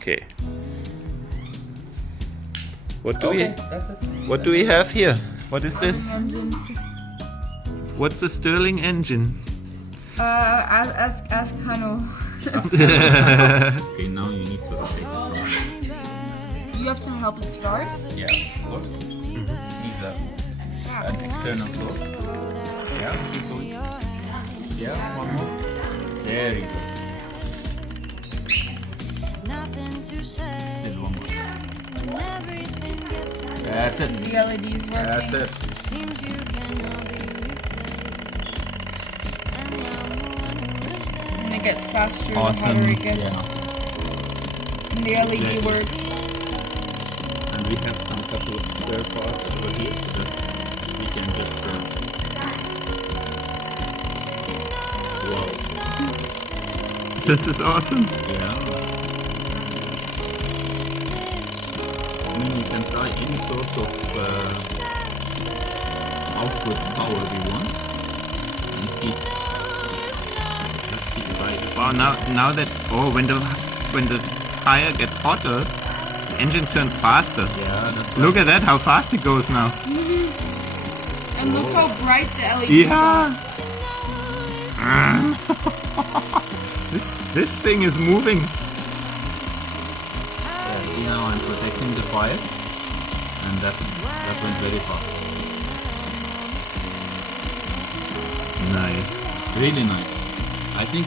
Okay. What do That's it. What do we have here? What is this? Engine, just What's a Stirling engine? ask Hanno. Okay, now you need to rotate. You have to help it start. Yeah, of course. Needs an external floor. Yeah, keep going. Yeah, one more. There you go. Still one more. That's it. The LED's working. That's it. And it gets faster the Awesome. hotter it gets. Yeah. And the LED Exactly. works. And we have some couple of spare parts over here so that we can just wow. This is awesome. Yeah. I mean, we can try any sort of output power we want. And see. Let's see if I. Wow, now that when the tire gets hotter, the engine turns faster. Yeah, that's Look at that, how fast it goes now. And look how bright the LED Yeah. This thing is moving. Yeah, see now I'm protecting the fire, and that went very fast. Nice. Really nice. I think